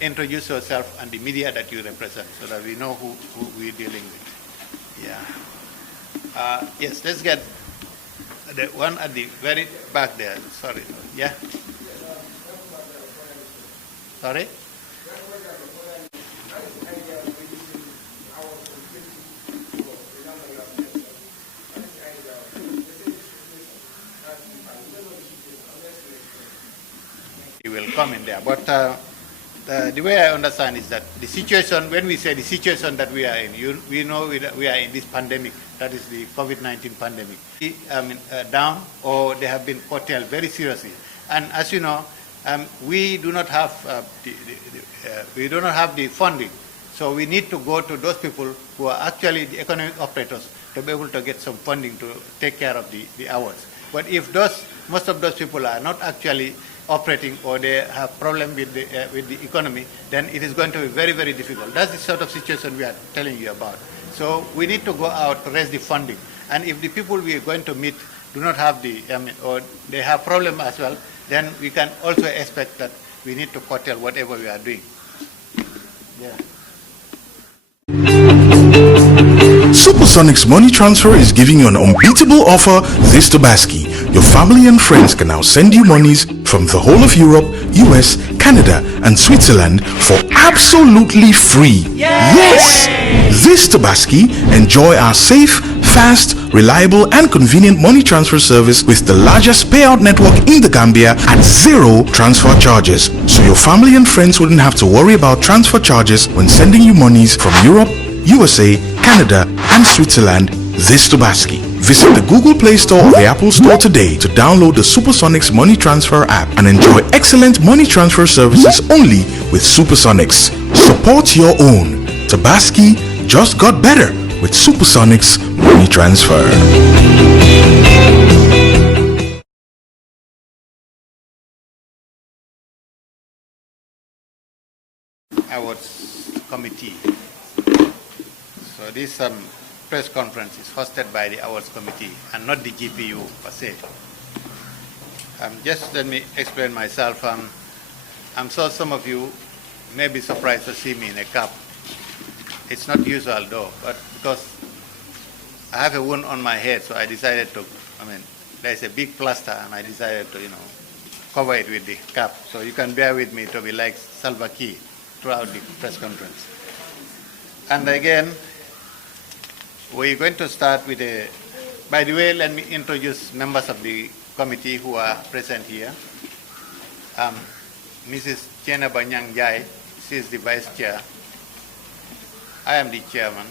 Introduce yourself and the media that you represent so that we know who we're dealing with. Yeah. Yes, let's get the one at the very back there. Sorry. Yeah. Sorry? It will come in there. But the way I understand is that the situation, when we say the situation that we are in, we know we are in this pandemic, that is the COVID-19 pandemic. Down, or they have been curtailed very seriously. And as you know, we do not have the funding. So we need to go to those people who are actually the economic operators to be able to get some funding to take care of the hours. But if most of those people are not actually operating, or they have problem with the economy, then it is going to be very, very difficult. That's the sort of situation we are telling you about. So we need to go out to raise the funding. And if the people we are going to meet do not have or they have problem as well, then we can also expect that we need to curtail whatever we are doing. Yeah. Supersonic's money transfer is giving you an unbeatable offer this Tobaski. Your family and friends can now send you monies from the whole of Europe, US, Canada and Switzerland for absolutely free. Yay! Yes! This Tobaski, enjoy our safe, fast, reliable and convenient money transfer service with the largest payout network in the Gambia at zero transfer charges. So your family and friends wouldn't have to worry about transfer charges when sending you monies from Europe, USA, Canada and Switzerland this Tobaski. Visit the Google Play Store or the Apple Store today to download the Supersonics Money Transfer app and enjoy excellent money transfer services only with Supersonics. Support your own. Tobaski just got better with Supersonics Money Transfer. Awards Committee. So this press conference is hosted by the Awards Committee and not the GPU per se. Just let me explain myself. I'm sure some of you may be surprised to see me in a cap. It's not usual though, but because I have a wound on my head, so I decided to, there's a big plaster and I decided to, cover it with the cap. So you can bear with me to be like Salva Kiir throughout the press conference. And again, we're going to start with by the way, let me introduce members of the committee who are present here. Mrs. Chena Banyang Jai, she is the vice chair. I am the chairman.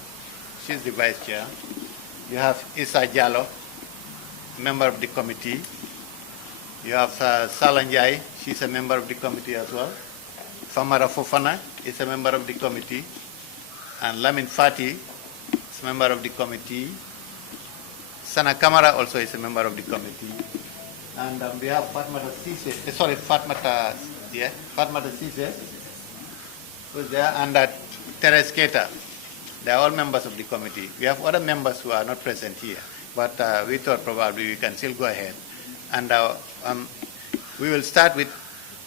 She is the vice chair. You have Isa Jallo, member of the committee. You have Salanjai, she's a member of the committee as well. Famara Fofana is a member of the committee. And Lamin Fati is a member of the committee. Sana Kamara also is a member of the committee. And we have Fatmata Sise, who's there, and Teres Keita. They are all members of the committee. We have other members who are not present here, but we thought probably we can still go ahead. And we will start with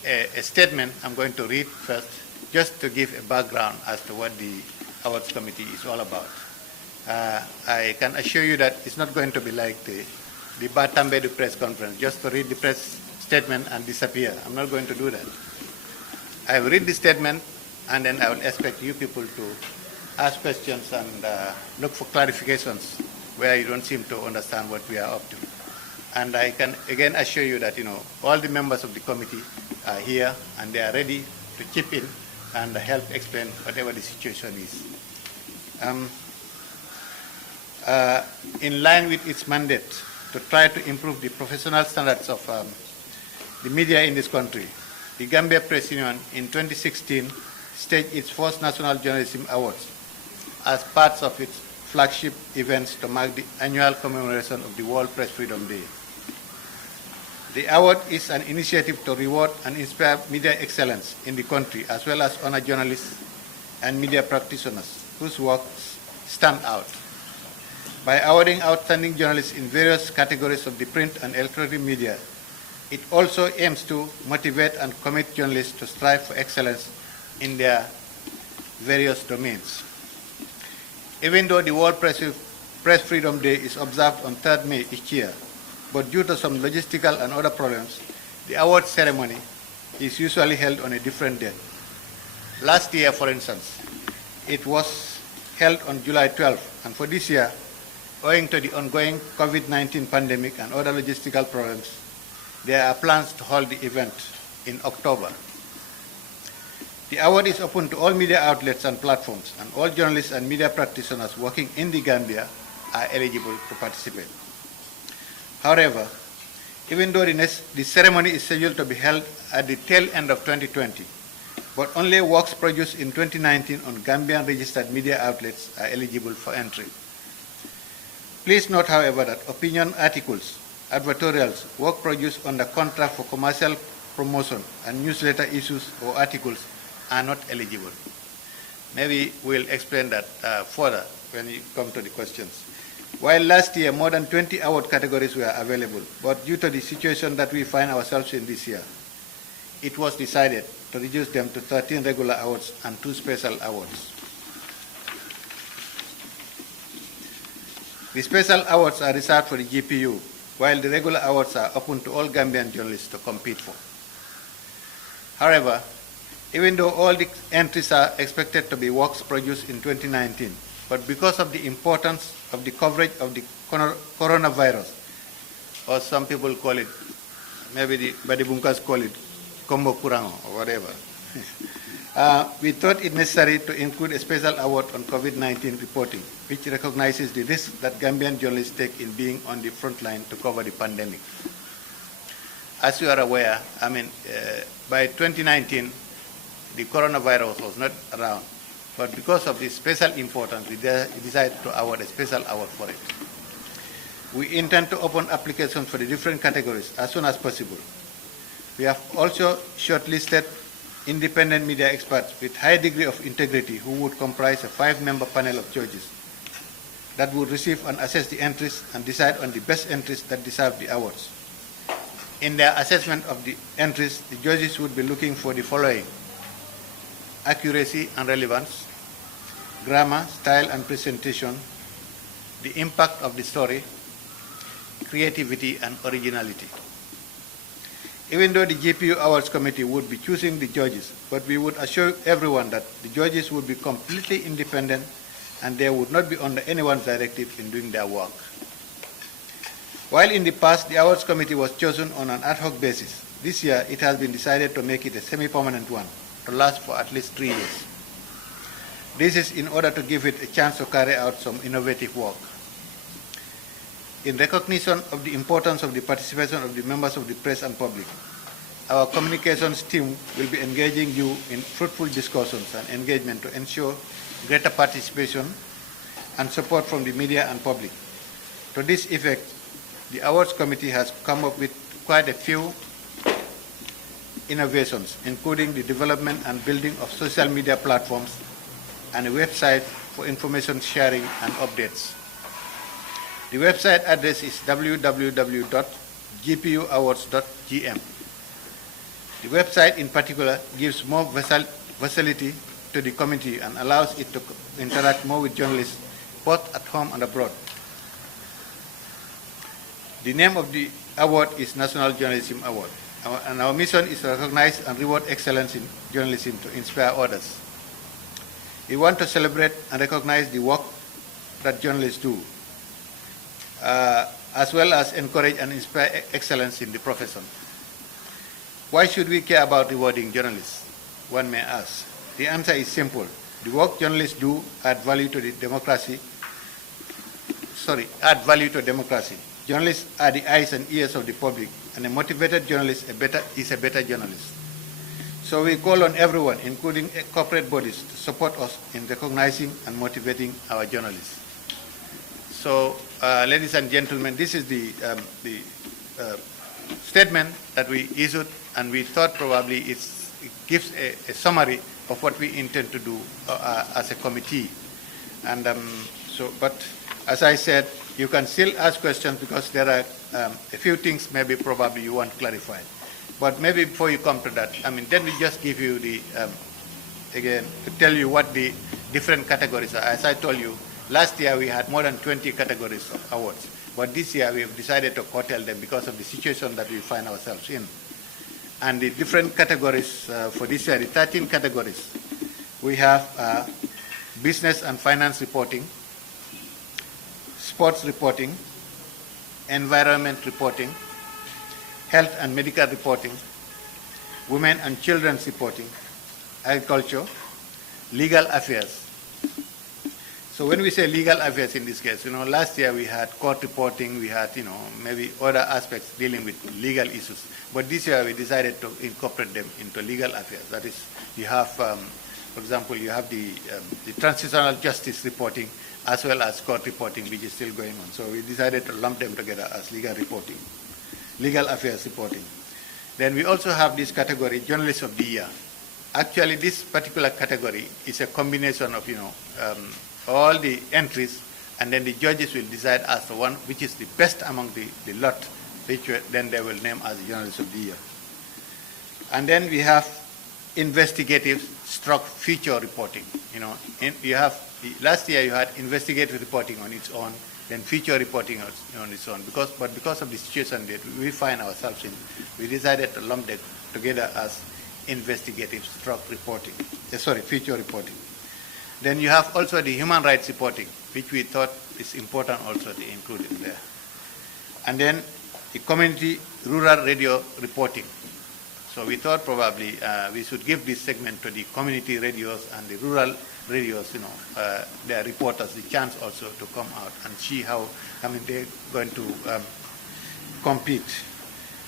a statement I'm going to read first, just to give a background as to what the Awards Committee is all about. I can assure you that it's not going to be like the Batambedu press conference, just to read the press statement and disappear. I'm not going to do that. I will read the statement, and then I will expect you people to ask questions and look for clarifications where you don't seem to understand what we are up to. And I can again assure you that all the members of the committee are here and they are ready to chip in and help explain whatever the situation is. In line with its mandate to try to improve the professional standards of the media in this country, the Gambia Press Union in 2016 staged its first National Journalism Awards as part of its flagship events to mark the annual commemoration of the World Press Freedom Day. The award is an initiative to reward and inspire media excellence in the country, as well as honor journalists and media practitioners whose works stand out. By awarding outstanding journalists in various categories of the print and electronic media, It also aims to motivate and commit journalists to strive for excellence in their various domains. Even though the World Press Freedom Day is observed on 3rd May each year, but due to some logistical and other problems, the award ceremony is usually held on a different date. Last year, for instance, it was held on July 12th, and for this year, owing to the ongoing COVID-19 pandemic and other logistical problems, there are plans to hold the event in October. The award is open to all media outlets and platforms, and all journalists and media practitioners working in the Gambia are eligible to participate. However, even though the ceremony is scheduled to be held at the tail end of 2020, but only works produced in 2019 on Gambian registered media outlets are eligible for entry. Please note, however, that opinion articles, advertorials, work produced under contract for commercial promotion, and newsletter issues or articles are not eligible. Maybe we'll explain that further when you come to the questions. While last year more than 20 award categories were available, but due to the situation that we find ourselves in this year, it was decided to reduce them to 13 regular awards and 2 special awards. The special awards are reserved for the GPU, while the regular awards are open to all Gambian journalists to compete for. However, even though all the entries are expected to be works produced in 2019, but because of the importance of the coverage of the coronavirus, or some people call it, maybe the Badibunkas call it Combo Kurango or whatever, we thought it necessary to include a special award on COVID-19 reporting, which recognizes the risk that Gambian journalists take in being on the front line to cover the pandemic. As you are aware, by 2019, the coronavirus was not around, but because of the special importance, we decided to award a special award for it. We intend to open applications for the different categories as soon as possible. We have also shortlisted independent media experts with high degree of integrity who would comprise a 5-member panel of judges that would receive and assess the entries and decide on the best entries that deserve the awards. In their assessment of the entries, the judges would be looking for the following: accuracy and relevance, grammar, style and presentation, the impact of the story, creativity and originality. Even though the GPU Awards Committee would be choosing the judges, but we would assure everyone that the judges would be completely independent and they would not be under anyone's directive in doing their work. While in the past the Awards Committee was chosen on an ad hoc basis, this year it has been decided to make it a semi-permanent one to last for at least 3 years. This is in order to give it a chance to carry out some innovative work. In recognition of the importance of the participation of the members of the press and public, our communications team will be engaging you in fruitful discussions and engagement to ensure greater participation and support from the media and public. To this effect, the Awards Committee has come up with quite a few innovations, including the development and building of social media platforms and a website for information sharing and updates. The website address is www.gpuawards.gm. The website in particular gives more versatility to the committee and allows it to interact more with journalists both at home and abroad. The name of the award is National Journalism Award, and our mission is to recognize and reward excellence in journalism to inspire others. We want to celebrate and recognize the work that journalists do, as well as encourage and inspire excellence in the profession. Why should we care about rewarding journalists? One may ask. The answer is simple. The work journalists do add value to democracy. Journalists are the eyes and ears of the public, and a motivated journalist is a better journalist. So we call on everyone, including corporate bodies, to support us in recognizing and motivating our journalists. So, ladies and gentlemen, this is the statement that we issued, and we thought probably it gives a summary of what we intend to do as a committee. And but as I said, you can still ask questions because there are a few things maybe probably you want clarified. But maybe before you come to that, then we just give you the, again, to tell you what the different categories are. As I told you, last year we had more than 20 categories of awards. But this year we have decided to curtail them because of the situation that we find ourselves in. And the different categories for this year, the 13 categories, we have business and finance reporting, sports reporting, environment reporting, health and medical reporting, women and children's reporting, agriculture, legal affairs. So when we say legal affairs in this case, last year we had court reporting, we had, maybe other aspects dealing with legal issues. But this year we decided to incorporate them into legal affairs. That is, you have, for example, you have the transitional justice reporting as well as court reporting, which is still going on. So we decided to lump them together as legal reporting, legal affairs reporting. Then we also have this category, journalist of the year. Actually, this particular category is a combination of, all the entries, and then the judges will decide as the one which is the best among the lot, which then they will name as the journalist of the year. And then we have investigative feature reporting. You have, last year you had investigative reporting on its own, then feature reporting on its own. But because of the situation that we find ourselves in, we decided to lump them together as investigative feature reporting. Then you have also the human rights reporting, which we thought is important also to include in there. And then the community rural radio reporting. So we thought probably we should give this segment to the community radios and the rural radios, their reporters the chance also to come out and see how, they're going to compete.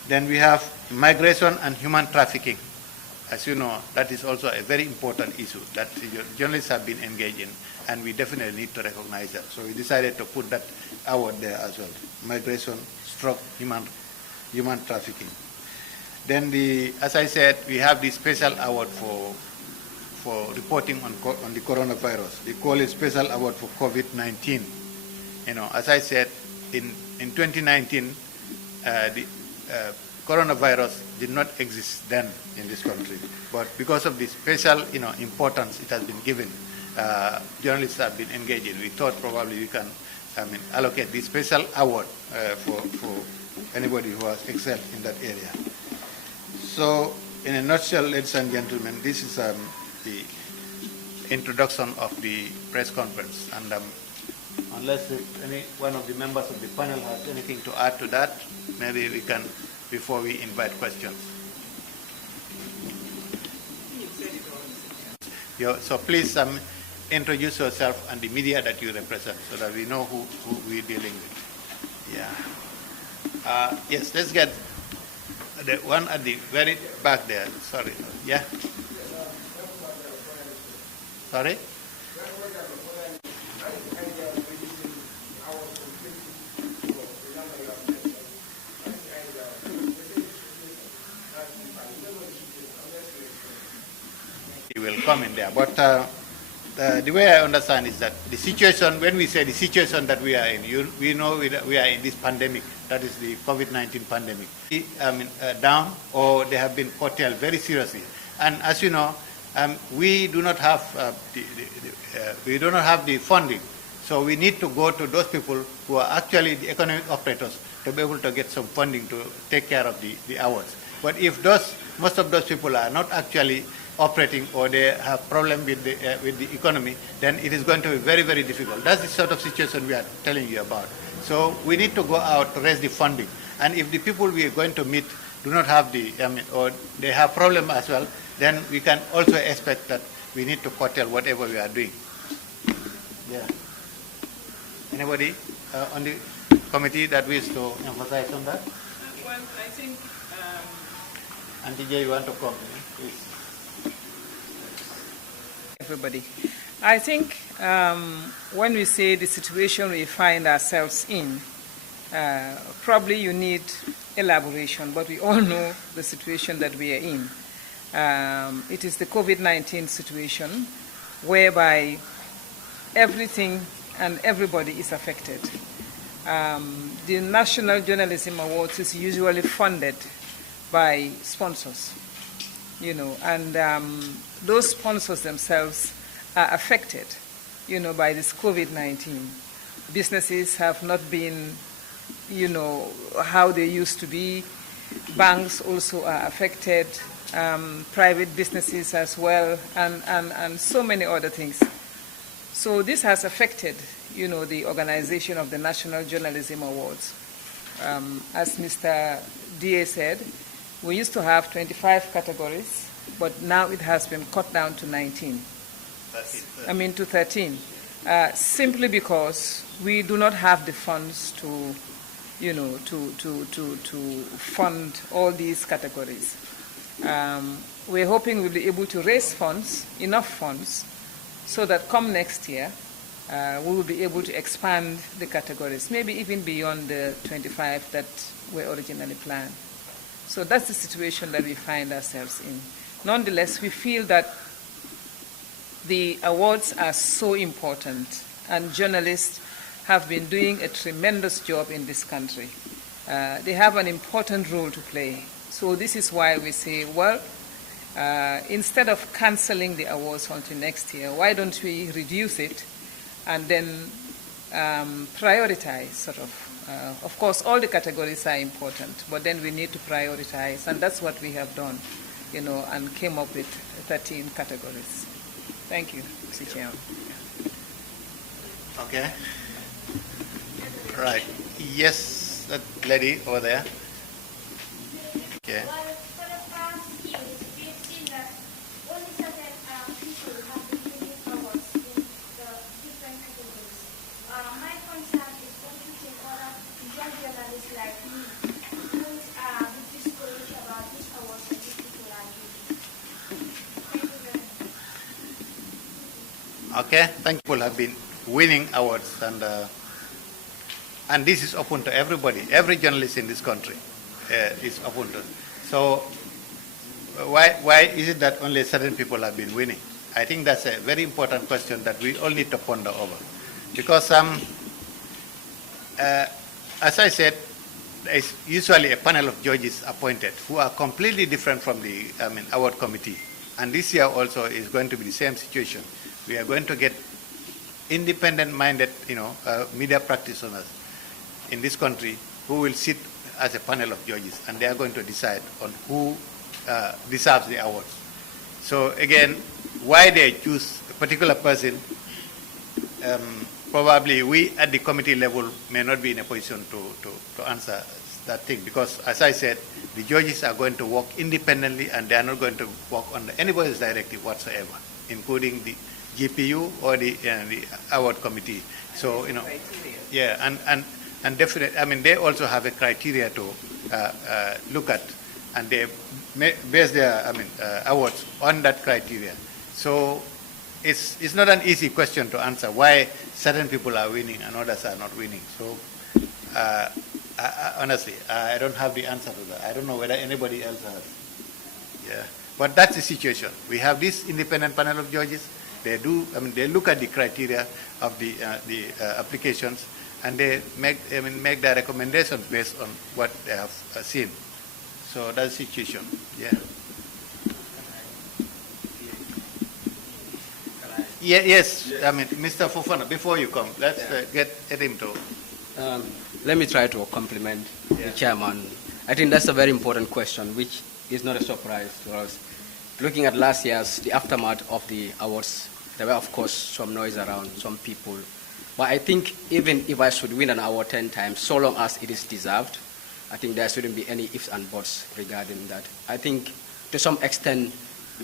Then we have migration and human trafficking. As you know, that is also a very important issue that journalists have been engaged in, and we definitely need to recognize that. So we decided to put that award there as well, migration, human trafficking. Then as I said, we have the special award for reporting on the coronavirus. We call it special award for COVID-19. As I said, in 2019, the coronavirus did not exist then in this country, but because of the special, importance it has been given, journalists have been engaged in. We thought probably we can, allocate the special award for anybody who has excelled in that area. So, in a nutshell, ladies and gentlemen, this is the introduction of the press conference. And unless any one of the members of the panel has anything to add to that, maybe we can, before we invite questions. So please introduce yourself and the media that you represent so that we know who we're dealing with. Yeah. Yes, let's get the one at the very back there. Sorry. Yeah? Sorry? Will come in there. But the way I understand is that the situation, when we say the situation that we are in, we know we are in this pandemic, that is the COVID-19 pandemic. Down, or they have been curtailed very seriously. And as you know, we do not have the funding. So we need to go to those people who are actually the economic operators to be able to get some funding to take care of the awards. But if most of those people are not actually operating or they have problem with the economy, then it is going to be very, very difficult. That's the sort of situation we are telling you about. So we need to go out to raise the funding. And if the people we are going to meet do not have or they have problem as well, then we can also expect that we need to curtail whatever we are doing. Yeah. Anybody on the committee that wishes to emphasize on that? Well, I think... Auntie J, you want to come, please? Everybody. I think when we say the situation we find ourselves in, probably you need elaboration, but we all know the situation that we are in. It is the COVID-19 situation whereby everything and everybody is affected. The National Journalism Awards is usually funded by sponsors, and those sponsors themselves are affected, by this COVID-19. Businesses have not been, how they used to be. Banks also are affected, private businesses as well, and so many other things. So this has affected, the organization of the National Journalism Awards. As Mr. DA said, we used to have 25 categories, but now it has been cut down to 19. 13. To 13. Simply because we do not have the funds to, to fund all these categories. We're hoping we'll be able to raise funds, enough funds, so that come next year, we will be able to expand the categories, maybe even beyond the 25 that were originally planned. So that's the situation that we find ourselves in. Nonetheless, we feel that the awards are so important, and journalists have been doing a tremendous job in this country. They have an important role to play. So this is why we say, well, instead of canceling the awards until next year, why don't we reduce it and then prioritize sort of. Of course, all the categories are important, but then we need to prioritize, and that's what we have done, and came up with 13 categories. Thank you, Mr. Chairman. Okay. Right. Yes, that lady over there. Okay. Well, for the past years, we've seen that only certain people have been winning awards in the different categories. My concern is don't you think other young journalists like me won't be discouraged about these awards that these people are giving? Thank you very much. Okay. Thank you. People have been winning awards, and this is open to everybody. Every journalist in this country is open to. So why is it that only certain people have been winning? I think that's a very important question that we all need to ponder over. Because as I said, there is usually a panel of judges appointed who are completely different from the award committee. And this year also is going to be the same situation. We are going to get independent-minded, media practitioners in this country who will sit as a panel of judges, and they are going to decide on who deserves the awards. So again, why they choose a particular person, probably we at the committee level may not be in a position to answer that thing, because as I said, the judges are going to work independently and they are not going to work under anybody's directive whatsoever, including the GPU or the award committee. So, yeah, and definitely, they also have a criteria to look at, and they base their awards on that criteria. So it's not an easy question to answer why certain people are winning and others are not winning. So honestly, I don't have the answer to that. I don't know whether anybody else has. Yeah, but that's the situation. We have this independent panel of judges. They do. They look at the criteria of the applications, and they make their recommendations based on what they have seen. So that's the situation. Yeah. Yeah. Yes. Mr. Fofana, before you come, let's get him to. Let me try to compliment the chairman. I think that's a very important question, which is not a surprise to us. Looking at last year's, the aftermath of the awards, there were, of course, some noise around, some people. But I think even if I should win an award 10 times, so long as it is deserved, I think there shouldn't be any ifs and buts regarding that. I think to some extent,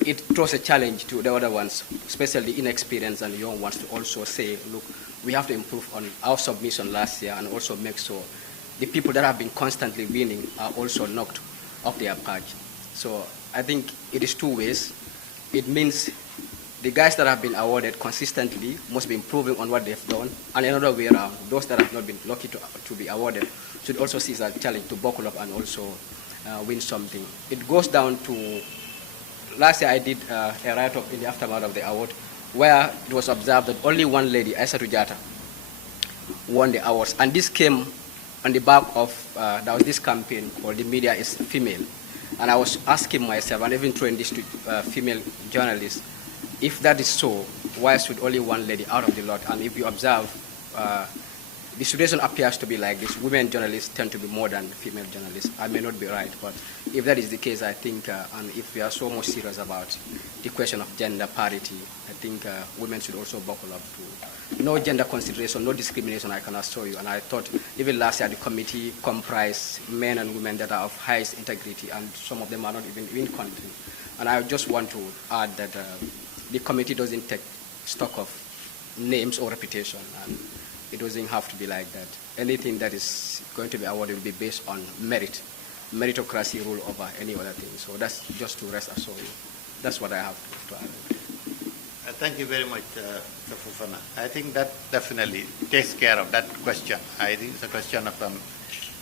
it throws a challenge to the other ones, especially inexperienced and young ones, to also say, look, we have to improve on our submission last year and also make sure the people that have been constantly winning are also knocked off their perch. So I think it is two ways. It means the guys that have been awarded consistently must be improving on what they've done, and another way around, those that have not been lucky to be awarded should also see it as a challenge to buckle up and also win something. It goes down to, last year I did a write-up in the aftermath of the award where it was observed that only one lady, Aissatou Diatta, won the awards. And this came on the back of, there was this campaign called The Media is Female. And I was asking myself, and even throwing this to female journalists, if that is so, why should only one lady out of the lot? And if you observe, the situation appears to be like this. Women journalists tend to be more than female journalists. I may not be right, but if that is the case, I think, and if we are so much serious about the question of gender parity, I think women should also buckle up to no gender consideration, no discrimination, I can assure you. And I thought even last year the committee comprised men and women that are of highest integrity, and some of them are not even in country. And I just want to add that the committee doesn't take stock of names or reputation, and it doesn't have to be like that. Anything that is going to be awarded will be based on merit. Meritocracy rule over any other thing. So that's just to rest assured you. That's what I have to add. Thank you very much, Mr. Fufana. I think that definitely takes care of that question. I think it's a question of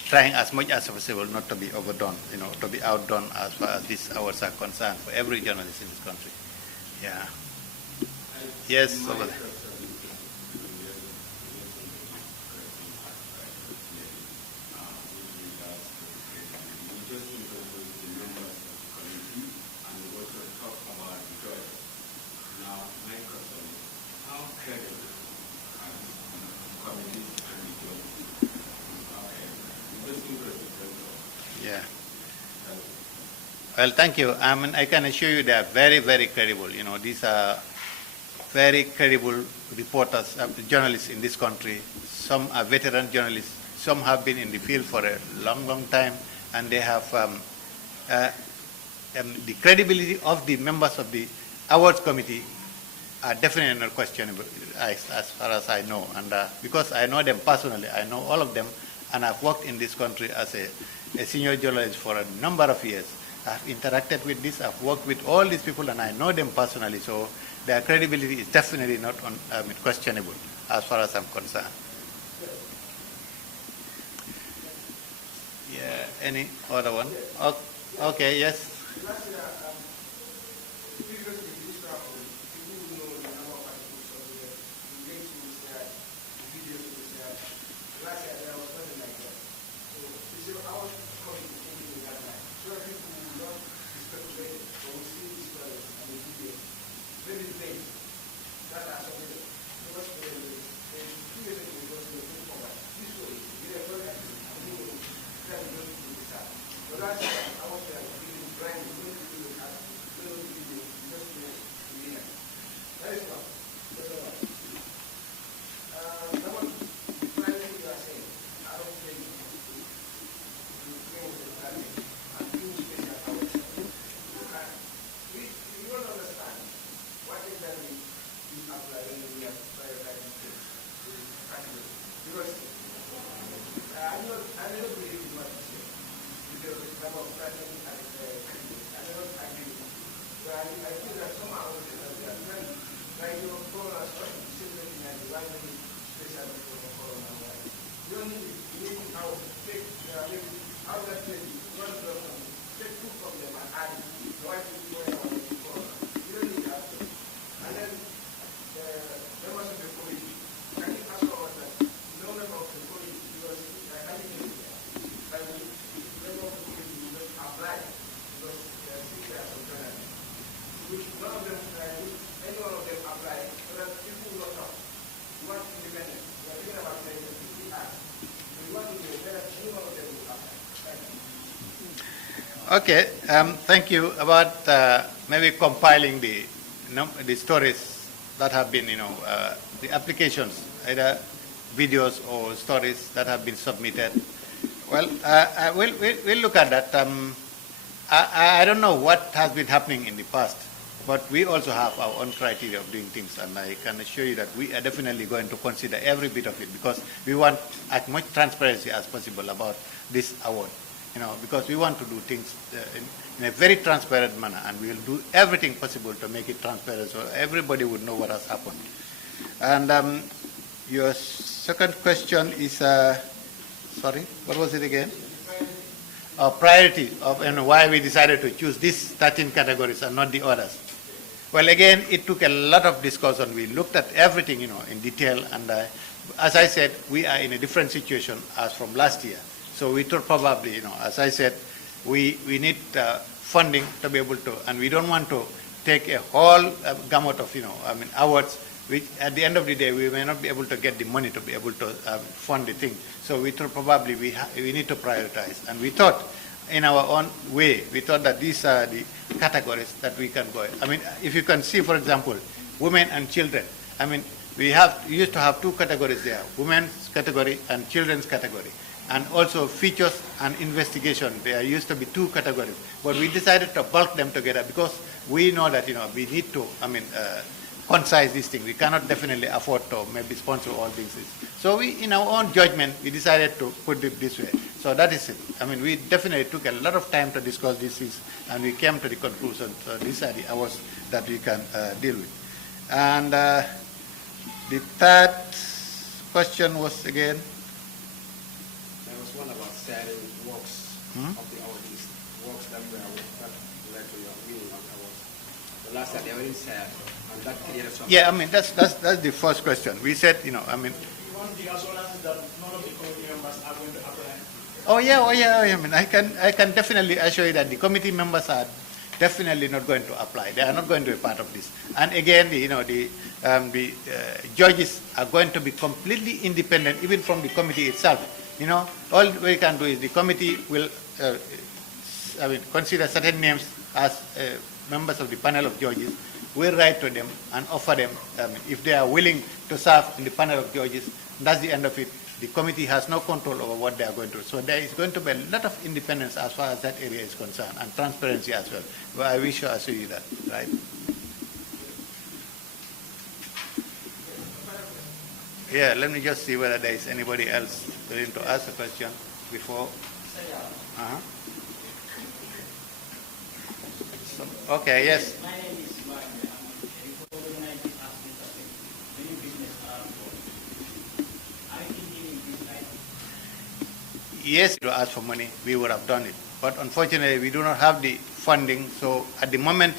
trying as much as possible not to be overdone, to be outdone as far as these hours are concerned for every journalist in this country. Yeah. Yes, over there. Yeah. Well, thank you. I mean, I can assure you they are very, very credible. These are very credible reporters, journalists in this country. Some are veteran journalists. Some have been in the field for a long, long time, and they have the credibility of the members of the awards committee are definitely not questionable as far as I know. And because I know them personally, I know all of them, and I've worked in this country as a senior journalist for a number of years. I've interacted with this, I've worked with all these people, and I know them personally, so their credibility is definitely not questionable as far as I'm concerned. Yeah, any other one? Okay, yes. Okay, thank you. About maybe compiling the stories that have been, the applications, either videos or stories that have been submitted. Well, we'll look at that. I don't know what has been happening in the past, but we also have our own criteria of doing things, and I can assure you that we are definitely going to consider every bit of it, because we want as much transparency as possible about this award. Because we want to do things in a very transparent manner, and we will do everything possible to make it transparent so everybody would know what has happened. And your second question is, sorry, what was it again? Priority of why we decided to choose these 13 categories and not the others. Well, again, it took a lot of discussion. We looked at everything, in detail. And as I said, we are in a different situation as from last year. So we thought probably, as I said, we need funding to be able to, and we don't want to take a whole gamut of, hours, which at the end of the day, we may not be able to get the money to be able to fund the thing. So we thought probably we need to prioritize. And we thought, in our own way, we thought that these are the categories that we can go. I mean, if you can see, for example, women and children. I mean, we used to have two categories there, women's category and children's category. And also features and investigation, there used to be two categories. But we decided to bulk them together because we know that, we need to, concise this thing. We cannot definitely afford to maybe sponsor all things. So we, in our own judgment, we decided to put it this way. So that is it. I mean, we definitely took a lot of time to discuss these things, and we came to the conclusion. So these are the hours that we can deal with. And the third question was again? There was one about sharing works of the hours, works that led to your winning of hours. The last time they already shared. That yeah, that's the first question. We said, You want the assurance that none of the committee members are going to apply? Oh yeah. I can definitely assure you that the committee members are definitely not going to apply. They are not going to be part of this. And again, the judges are going to be completely independent, even from the committee itself. All we can do is the committee will, consider certain names as members of the panel of judges. We'll write to them and offer them, if they are willing to serve in the panel of judges, that's the end of it. The committee has no control over what they are going to do. So there is going to be a lot of independence as far as that area is concerned, and transparency as well. But I wish to assure you that, right? Yeah, let me just see whether there is anybody else willing to ask a question before. Okay, yes. Yes, to ask for money, we would have done it. But unfortunately, we do not have the funding. So at the moment,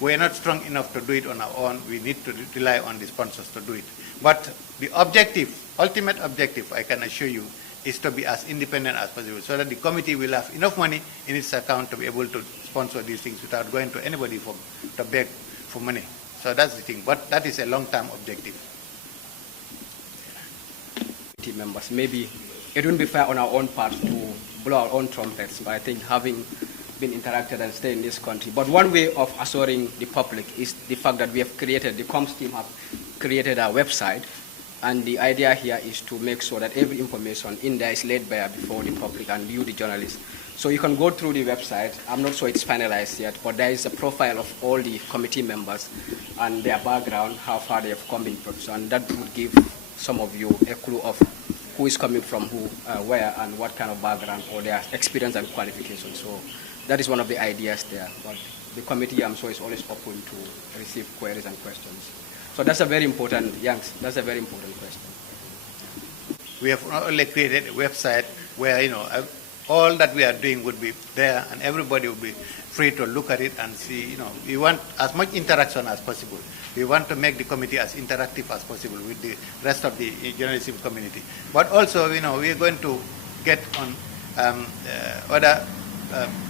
we are not strong enough to do it on our own. We need to rely on the sponsors to do it. But the objective, ultimate objective, I can assure you, is to be as independent as possible, so that the committee will have enough money in its account to be able to sponsor these things without going to anybody to beg for money. So that's the thing. But that is a long-term objective. Team members, maybe it wouldn't be fair on our own part to blow our own trumpets, but I think having been interacted and stay in this country. But one way of assuring the public is the fact that we have created, the comms team have created a website, and the idea here is to make sure that every information in there is laid bare before the public and you, the journalists. So you can go through the website. I'm not sure it's finalized yet, but there is a profile of all the committee members and their background, how far they have come in production, and that would give some of you a clue of who is coming from who, where, and what kind of background, or their experience and qualifications. So that is one of the ideas there. But the committee, I'm sure, is always open to receive queries and questions. So that's a very important, that's a very important question. We have not only created a website where, all that we are doing would be there, and everybody will be free to look at it and see. We want as much interaction as possible. We want to make the committee as interactive as possible with the rest of the journalism community. But also, we are going to get on other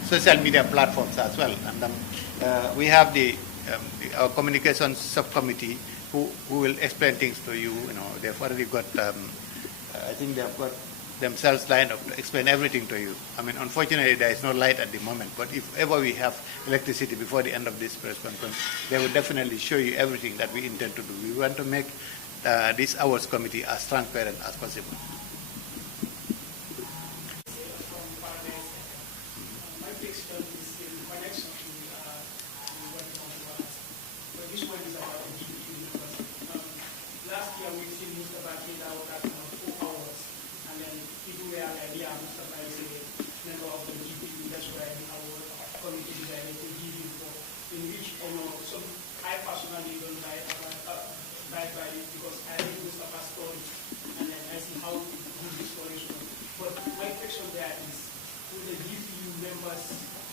social media platforms as well. And we have our communications subcommittee who will explain things to you. They've already got, I think they've got themselves lined up to explain everything to you. Unfortunately, there is no light at the moment, but if ever we have electricity before the end of this press conference, they will definitely show you everything that we intend to do. We want to make this hours committee as transparent as possible.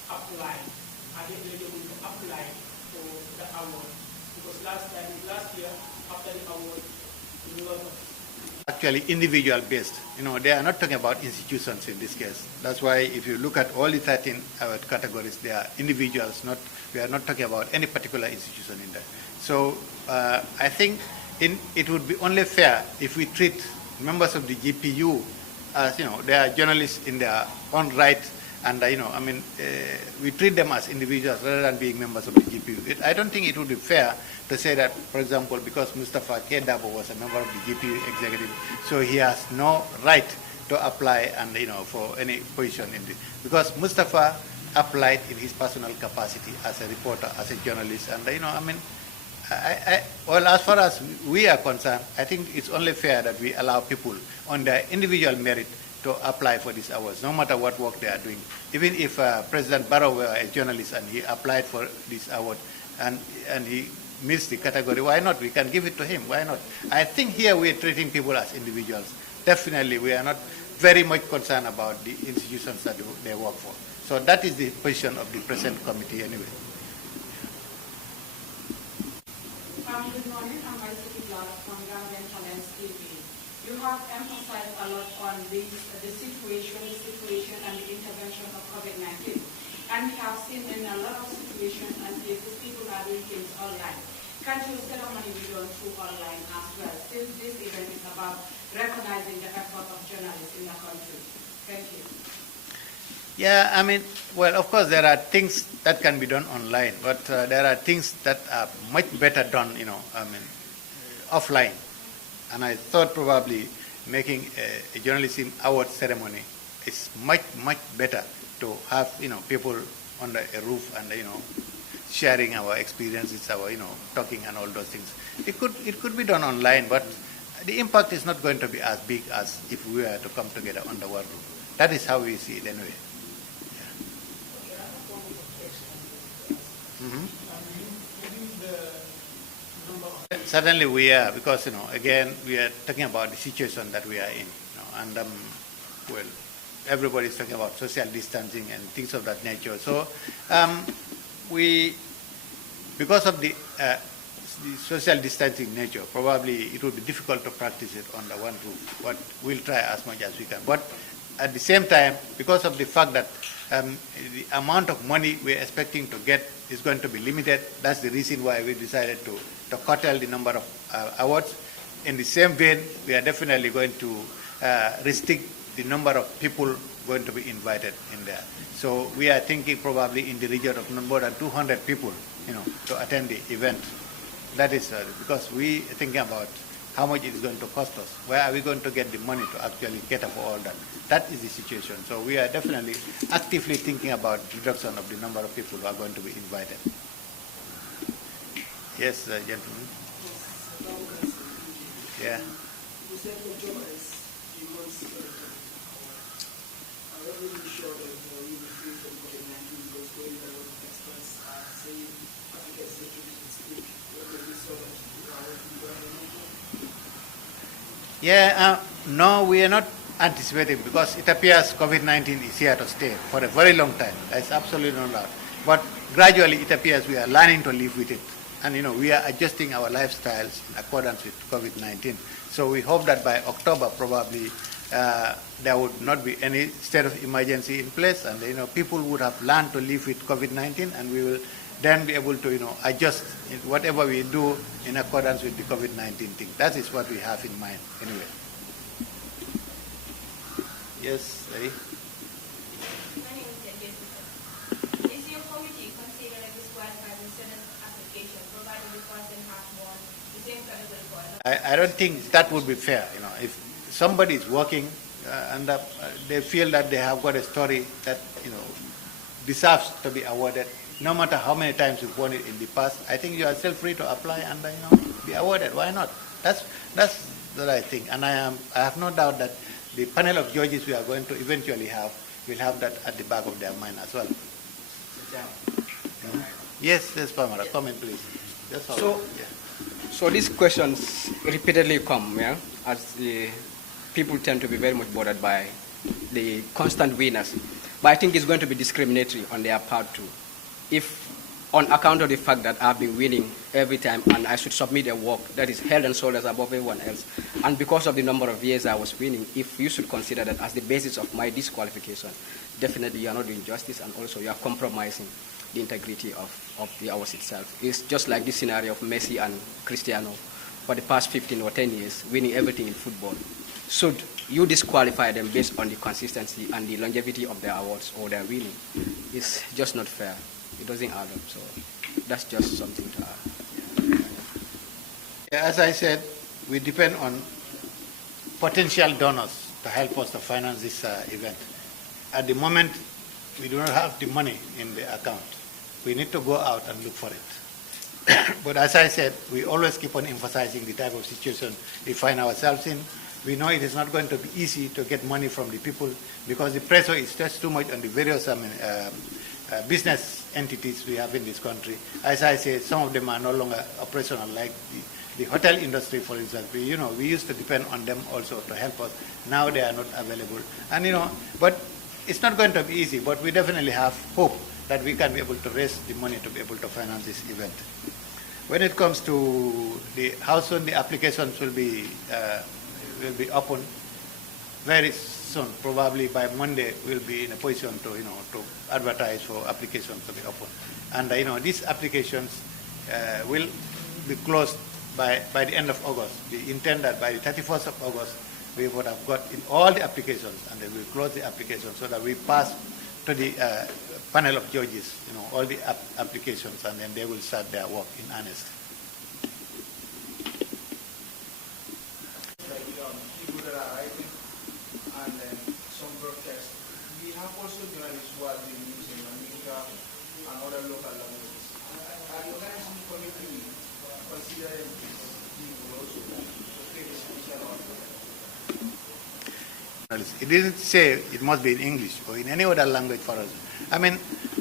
Apply? Are they eligible to apply for the award? Because last year, after the award, you were Actually individual based. They are not talking about institutions in this case. That's why if you look at all the 13 categories, they are individuals. We are not talking about any particular institution in there. So I think it would be only fair if we treat members of the GPU as, they are journalists in their own right, and we treat them as individuals rather than being members of the GPU. I don't think it would be fair to say that, for example, because Mustafa K. Dabo was a member of the GPU executive, so he has no right to apply and for any position in this. Because Mustafa applied in his personal capacity as a reporter, as a journalist, and well, as far as we are concerned, I think it's only fair that we allow people on their individual merit to apply for these awards, no matter what work they are doing. Even if President Barrow were a journalist and he applied for this award and he missed the category, why not? We can give it to him, why not? I think here we are treating people as individuals. Definitely, we are not very much concerned about the institutions that they work for. So that is the position of the present committee anyway. Good morning, I'm from Gambian Talents TV. You have emphasized a lot on the situation and the intervention of COVID-19. And we have seen in a lot of situations and cases, people are doing things online. Can't your ceremony be done through online as well, since this event is about recognizing the effort of journalists in the country? Thank you. Yeah, well, of course, there are things that can be done online, but there are things that are much better done, offline. And I thought probably making a journalism award ceremony is much, much better to have, people under a roof and, sharing our experiences, our, talking and all those things. It could be done online, but the impact is not going to be as big as if we were to come together under one roof. That is how we see it anyway. Certainly we are, because again we are talking about the situation that we are in, and well, everybody is talking about social distancing and things of that nature. So because of the social distancing nature, probably it would be difficult to practice it under one roof. But we'll try as much as we can. But at the same time, because of the fact that the amount of money we're expecting to get is going to be limited, that's the reason why we decided to curtail the number of awards. In the same vein, we are definitely going to restrict the number of people going to be invited in there. So we are thinking probably in the region of not more than 200 people, to attend the event. That is because we are thinking about how much it is going to cost us. Where are we going to get the money to actually cater for all that? That is the situation. So we are definitely actively thinking about reduction of the number of people who are going to be invited. Yes, gentlemen. Yeah. You said your job is I'm not really sure that you will be free from COVID-19 because going a lot of experts are saying Africa is taking its peak. Whether you saw that you are working. Yeah, no, we are not anticipating because it appears COVID-19 is here to stay for a very long time. There's absolutely no doubt. But gradually it appears we are learning to live with it. And we are adjusting our lifestyles in accordance with COVID-19. So we hope that by October probably there would not be any state of emergency in place, and people would have learned to live with COVID-19, and we will then be able to adjust whatever we do in accordance with the COVID-19 thing. That is what we have in mind anyway. Yes, Larry? My name is Jessica. Is your committee considering disqualifying the Senate application, provided the person has won the same category for another? I don't think that would be fair. If somebody is working and they feel that they have got a story that deserves to be awarded, no matter how many times you've won it in the past, I think you are still free to apply and be awarded. Why not? That's what I think, and I have no doubt that the panel of judges we are going to eventually have will have that at the back of their mind as well. Yes, Pamela, comment please. So these questions repeatedly come, as the people tend to be very much bothered by the constant winners. But I think it's going to be discriminatory on their part too. If on account of the fact that I've been winning every time and I should submit a work that is head and shoulders above everyone else. And because of the number of years I was winning, if you should consider that as the basis of my disqualification, definitely you are not doing justice, and also you are compromising the integrity of the awards itself. It's just like this scenario of Messi and Cristiano for the past 15 or 10 years, winning everything in football. Should you disqualify them based on the consistency and the longevity of their awards or their winning? It's just not fair. It doesn't add up, so that's just something to add. Yeah, as I said, we depend on potential donors to help us to finance this event. At the moment, we do not have the money in the account. We need to go out and look for it. But as I said, we always keep on emphasizing the type of situation we find ourselves in. We know it is not going to be easy to get money from the people because the pressure is just too much on the various business entities we have in this country. As I say, some of them are no longer operational, like the hotel industry, for instance. We used to depend on them also to help us. Now they are not available. And but it's not going to be easy, but we definitely have hope that we can be able to raise the money to be able to finance this event. When it comes to how soon the applications will be open, very soon, probably by Monday, we'll be in a position to advertise for applications to be open. And these applications will be closed by the end of August. We intend that by the 31st of August, we would have got in all the applications, and then we'll close the applications so that we pass to the panel of judges, all the applications, and then they will start their work in earnest. People that are writing and then some broadcasts. We have also journalists who are doing news in America and other local languages. Are the organizing committee considering these people also to play this special role? It didn't say it must be in English or in any other language for us. I mean,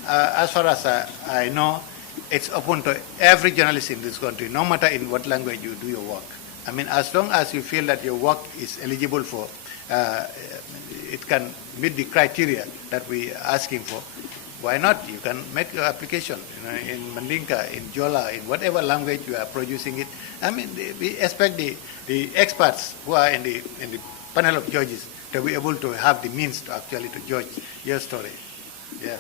as far as I know, it's open to every journalist in this country, no matter in what language you do your work. I mean, as long as you feel that your work is eligible for, it can meet the criteria that we are asking for, why not? You can make your application in Mandinka, in Jola, in whatever language you are producing it. I mean, we expect the experts who are in the panel of judges to be able to have the means to actually to judge your story. Yeah.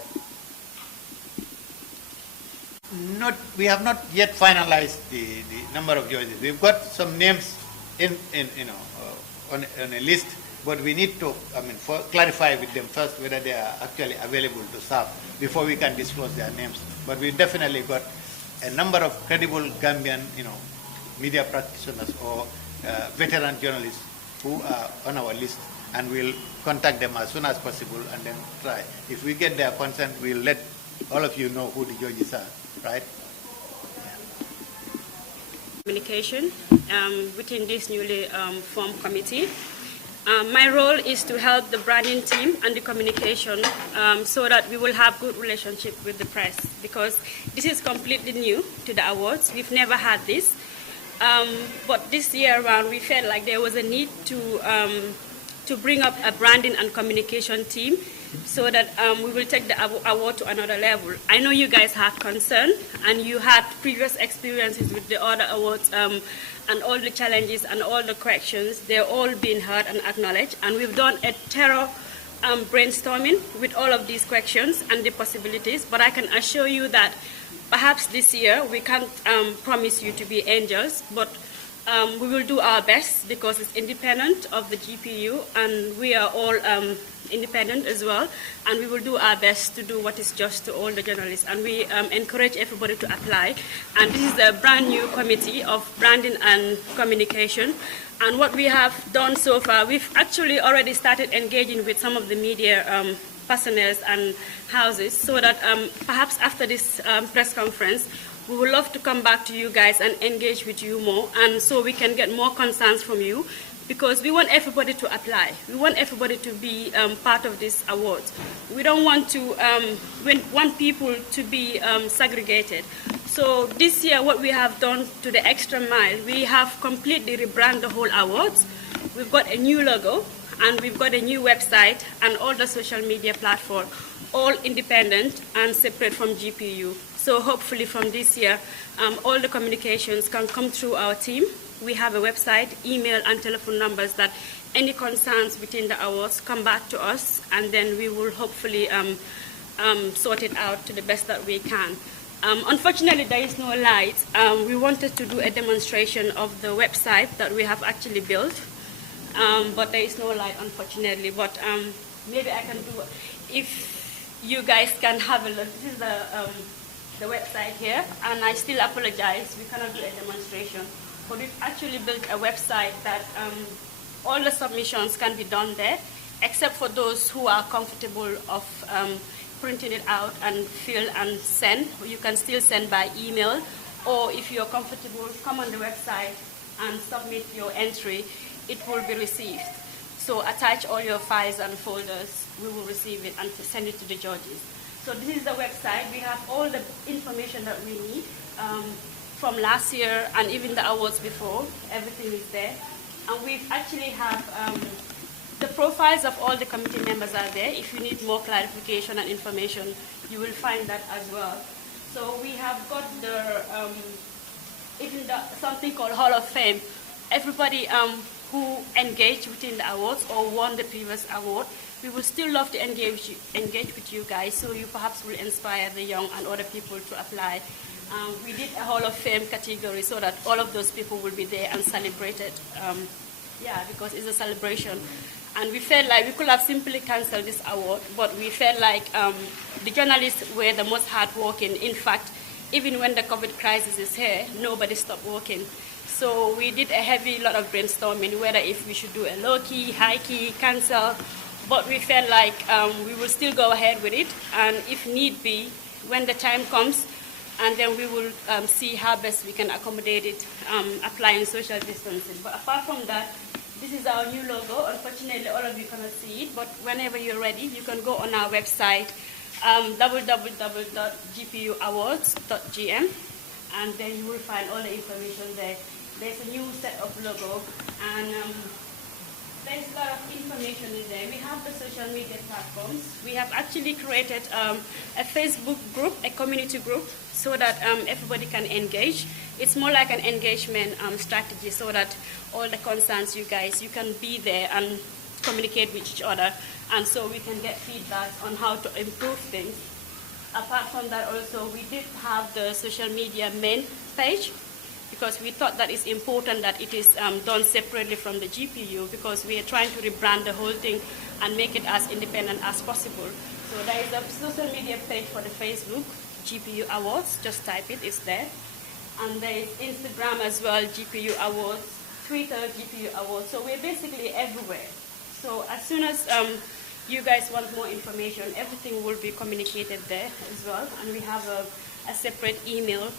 We have not yet finalized the number of judges. We've got some names on a list, but we need to clarify with them first whether they are actually available to serve before we can disclose their names. But we definitely got a number of credible Gambian media practitioners or veteran journalists who are on our list, and we'll contact them as soon as possible and then try. If we get their consent, we'll let all of you know who the judges are, right? Communication within this newly formed committee. My role is to help the branding team and the communication so that we will have good relationship with the press, because this is completely new to the awards. We've never had this. But this year around, we felt like there was a need to bring up a branding and communication team so that we will take the award to another level. I know you guys had concern and you had previous experiences with the other awards and all the challenges and all the corrections. They're all being heard and acknowledged, and we've done a thorough brainstorming with all of these questions and the possibilities, but I can assure you that perhaps this year we can't promise you to be angels, but we will do our best because it's independent of the GPU and we are all independent as well, and we will do our best to do what is just to all the journalists, and we encourage everybody to apply. And this is a brand new committee of branding and communication, and what we have done so far, we've actually already started engaging with some of the media personnel and houses, so that perhaps after this press conference, we would love to come back to you guys and engage with you more, and so we can get more concerns from you, because we want everybody to apply. We want everybody to be part of this award. We don't want to want people to be segregated. So this year, what we have done to the extra mile, we have completely rebranded the whole awards. We've got a new logo, and we've got a new website and all the social media platform, all independent and separate from GPU. So hopefully from this year, all the communications can come through our team. We have a website, email, and telephone numbers that any concerns within the awards come back to us, and then we will hopefully sort it out to the best that we can. Unfortunately, there is no light. We wanted to do a demonstration of the website that we have actually built, but there is no light, unfortunately. But maybe I can do, if you guys can have a look. This is the website here, and I still apologize, we cannot do a demonstration. But we've actually built a website that all the submissions can be done there, except for those who are comfortable of printing it out and fill and send. You can still send by email, or if you're comfortable, come on the website and submit your entry. It will be received. So attach all your files and folders. We will receive it and send it to the judges. So this is the website. We have all the information that we need from last year and even the awards before. Everything is there. And we actually have the profiles of all the committee members are there. If you need more clarification and information, you will find that as well. So we have got the something called Hall of Fame. Everybody who engaged within the awards or won the previous award, we would still love to engage with you guys, so you perhaps will inspire the young and other people to apply. We did a Hall of Fame category so that all of those people will be there and celebrated. Because it's a celebration. And we felt like we could have simply canceled this award, but we felt like the journalists were the most hardworking. In fact, even when the COVID crisis is here, nobody stopped working. So we did a lot of brainstorming, whether if we should do a low-key, high-key, cancel, but we felt like we will still go ahead with it, and if need be, when the time comes, and then we will see how best we can accommodate it, applying social distancing. But apart from that, this is our new logo. Unfortunately, all of you cannot see it, but whenever you're ready, you can go on our website, www.gpuawards.gm, and then you will find all the information there. There's a new set of logo, and there's a lot of information in there. We have the social media platforms. We have actually created a Facebook group, a community group, so that everybody can engage. It's more like an engagement strategy, so that all the concerns you can be there and communicate with each other, and so we can get feedback on how to improve things. Apart from that also, we did have the social media main page, because we thought that it's important that it is done separately from the GPU, because we are trying to rebrand the whole thing and make it as independent as possible. So there is a social media page for the Facebook, GPU Awards, just type it, it's there. And there is Instagram as well, GPU Awards, Twitter, GPU Awards. So we're basically everywhere. So as soon as you guys want more information, everything will be communicated there as well. And we have a separate email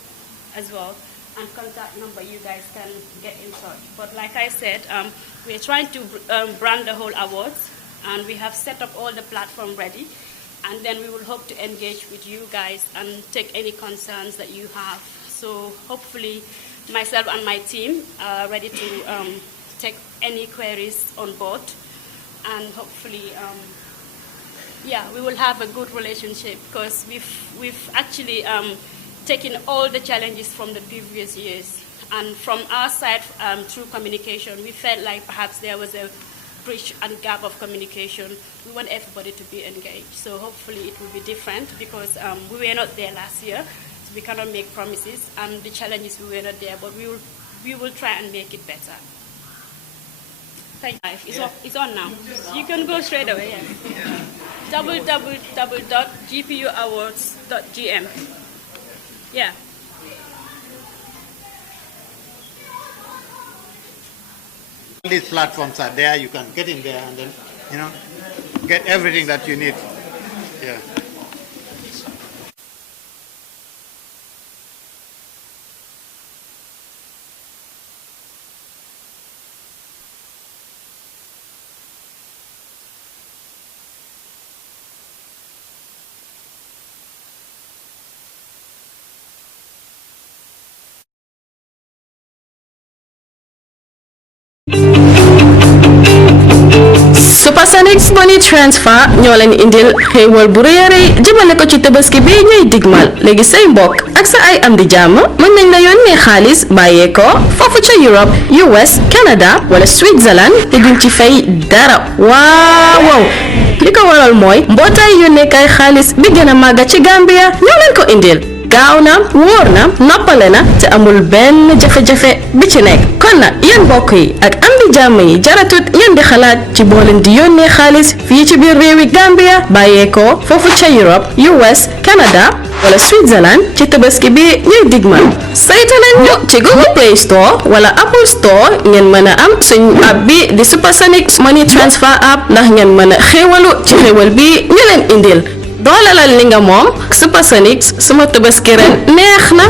as well, and contact number you guys can get in touch. But like I said, we're trying to brand the whole awards, and we have set up all the platform ready, and then we will hope to engage with you guys and take any concerns that you have. So hopefully myself and my team are ready to take any queries on board, and hopefully we will have a good relationship, because we've actually taking all the challenges from the previous years. And from our side, through communication, we felt like perhaps there was a breach and gap of communication. We want everybody to be engaged. So hopefully it will be different, because we were not there last year, so we cannot make promises. And the challenges, we were not there, but we will try and make it better. Thank you. It's on now. You can go straight away, yes. www.gpuawards.gm. Yeah. These platforms are there. You can get in there and then, get everything that you need. Yeah. Supersonic Supersonics Money Transfer ñoo leen indil xéewal bu rëy a rëy jëmale ko ci tabaski bi ñuy digmal léegi say mbokk ak sa ay am di jàmm mën nañ la yónnee xaalis bàyyee ko foofu ca Europe US Canada wala Switzerland te duñ ci fay dara waaw li ko waral mooy mbootaay yónneekaay xaalis bi gën a màgga ci Gambia ñoo leen ko indil gaaw na wóor na noppale na te amul benn jafe-jafe bi ci nekk kon nag yéen mbokk yi ak am di jàmm yi jaratut ngeen di xalaat ci boo leen di yónnee xaalis fii ci biir réewi Gambia bàyyeekoo foofu ca Europe US Canada wala Switzerland ci tabaski bi ñuy digmal saytu leen ñu ci Google Play Store wala Apple Store ngeen mën a am suñ app bi di Supersonics Money Transfer app ndax ngeen mën a xéewalu ci xéewal bi ñu leen indil doolalal li nga moom Supersonics suma tabaski ren neex na.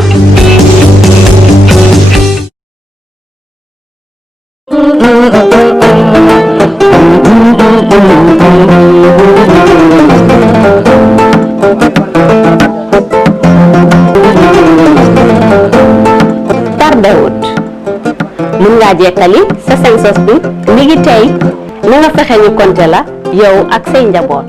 tardewut mun ngaa jekkali sa census bi mi ngi tey na nga fexe ñu konte la yow ak say njaboot